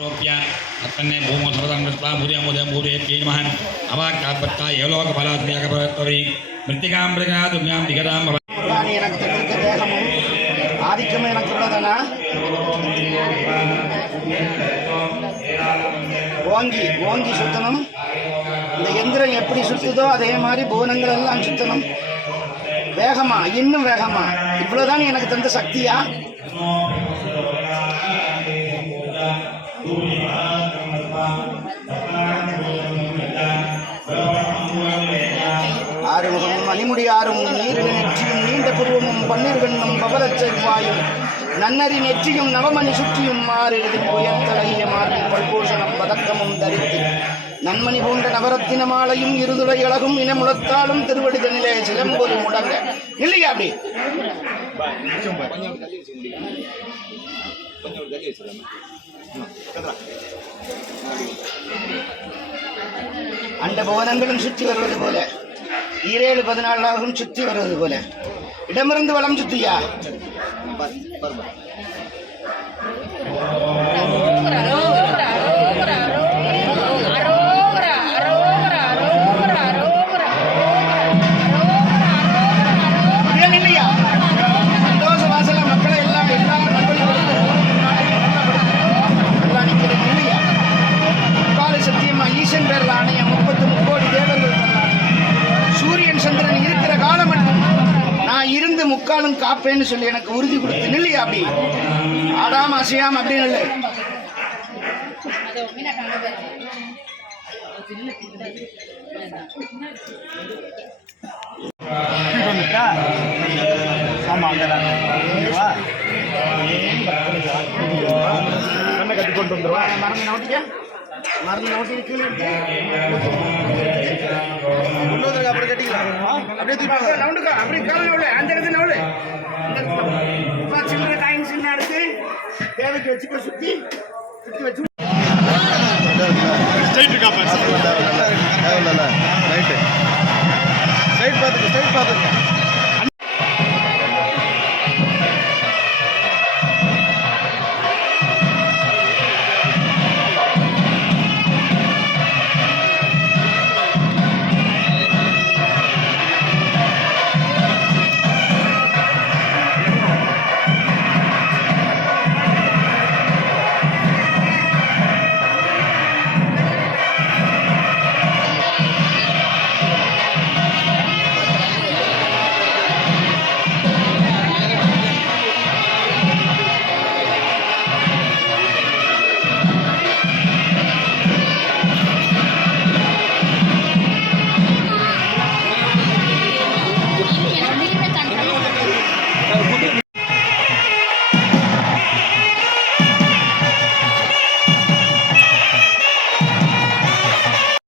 अत्तन्ने भूमो सर्वदं दृष्ट्वा भूर्यमुदयं भूर्येभ्ये नमः अवाक्यात्पत्ता एवलोकफलात्मयकपरत्वरि मृत्तिकां मृगादुग्नां दिगदां எனக்கு தெரிஞ்ச வேகமும் ஆதிக்கமும் எனக்கு உள்ளதானா ஓங்கி ஓங்கி சுத்தணும். இந்த எந்திரம் எப்படி சுத்துதோ அதே மாதிரி புவனங்கள் எல்லாம் சுத்தணும். வேகமா, இன்னும் வேகமா. இவ்வளவுதான் எனக்கு தந்த சக்தியா? ஆறுமுகமும் மணிமுடி ஆறுமும் நீரில் நெற்றியும் நீண்ட புருவமும் பன்னீர் வெண்ணும் பவரச்செவ்வாயும் நன்னறி நெற்றியும் நவமணி சுற்றியும் மாறிடுதின் உயர்த்தலைய மார்பின் பல்பூஷணம் பதக்கமும் தரித்து நன்மணி பூண்ட நவரத்தின மாலையும் இருதுளை அழகும் இனமுளத்தாலும் திருவடிதனிலே சிலம்பொரு முடங்க இல்லையா? அப்படி அண்ட புவனங்களும் சுற்றி வருவது போல 7-14 சுற்றி வருவது போல இடமிருந்து வளம் சுத்தியா? ஈசன் பேரில் ஆணையம் 33 கோடி தேவர்கள் சூரியன் சந்திரன் இருக்கிற காலம் மட்டும் நான் இருந்து முக்காலும் காப்பேன்னு சொல்லி எனக்கு உறுதி கொடுத்து இல்லையா? அப்படி ஆடாம அசையாம அப்படின்னு இல்லை. கட்டிக்கொண்டு வந்துருவா மறந்து நோட்டியா மருந்து நோட்டி கீழே அப்புறம் கட்டிக்கலாம். அப்படியே நவுண்டுக்கா அப்படி கால அந்த இடத்துல நவுளு சின்ன காயின் சின்ன எடுத்து தேவைக்கு வச்சுக்க சுற்றி சுற்றி வச்சு ஸ்ட்ரைட் பார்த்துக்க